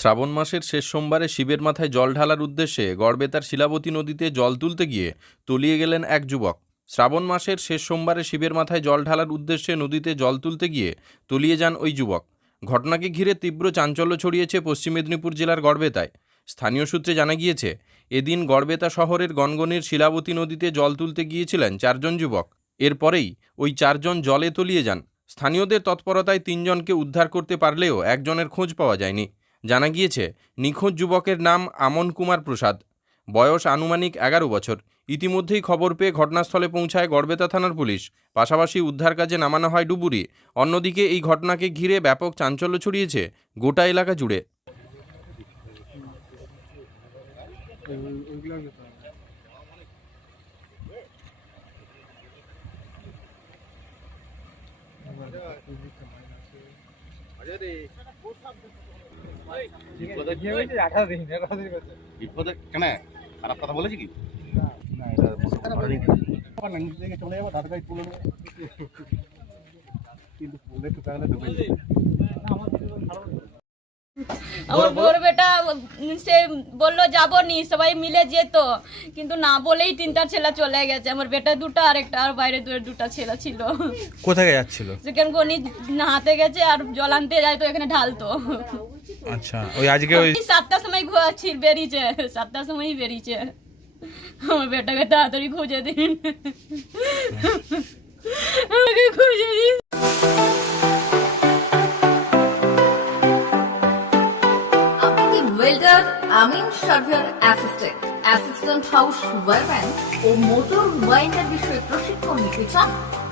শ্রাবণ মাসের শেষ সোমবারে শিবের মাথায় জল ঢালার উদ্দেশ্যে গড়বেতার শিলাবতী নদীতে জল তুলতে গিয়ে তলিয়ে গেলেন এক যুবক। শ্রাবণ মাসের শেষ সোমবারে শিবের মাথায় জল ঢালার উদ্দেশ্যে নদীতে জল তুলতে গিয়ে তলিয়ে যান ওই যুবক। ঘটনাকে ঘিরে তীব্র চাঞ্চল্য ছড়িয়েছে পশ্চিম মেদিনীপুর জেলার গড়বেতায়। স্থানীয় সূত্রে জানা গিয়েছে, এদিন গড়বেতা শহরের গনগনির শিলাবতী নদীতে জল তুলতে গিয়েছিলেন চারজন যুবক। এরপরেই ওই চারজন জলে তলিয়ে যান। স্থানীয়দের তৎপরতায় তিনজনকে উদ্ধার করতে পারলেও একজনের খোঁজ পাওয়া যায়নি। জানা গিয়েছে, নিখোঁজ যুবকের নাম আমন কুমার প্রসাদ। বয়স আনুমানিক এগারো বছর। ইতিমধ্যেই খবর পেয়ে ঘটনাস্থলে পৌঁছায় গড়বেতা থানার পুলিশ। পাশাপাশি উদ্ধার কাজে নামানো হয় ডুবুরি। অন্যদিকে এই ঘটনাকে ঘিরে ব্যাপক চাঞ্চল্য ছড়িয়েছে গোটা এলাকা জুড়ে। বিপদে কেন? খারাপ কথা বলেছি কি? চলে যাব ধারকায় তুলে কিন্তু বলে একটু তাহলে আমার বড় বেটা সে বলল যাব নি সবাই মিলে যেত। কিন্তু না বলেই তিনটা ছেলে চলে গেছে। আমার বেটা দুটো আর একটা আর বাইরে দু দুটা ছেলে ছিল। কোথায় যাচ্ছিল? সেখানে গনি নাহাতে গেছে আর জল আনতে যায় তো এখানে ঢালতো। আচ্ছা ওই আজকে ওই সাতটার সময় ঘুরাচ্ছি বেরিয়েছে। সাতটার সময়ই বেরিয়েছে। আমার বেটাকে তাড়াতাড়ি খুঁজে দিন। আমাকে খুঁজে দিন। আপনি কি welder amin surveyor assistant assistant house wireman ও মোটর ওয়াইন্ডার বিষয়ে প্রশিক্ষণ নিতে চান?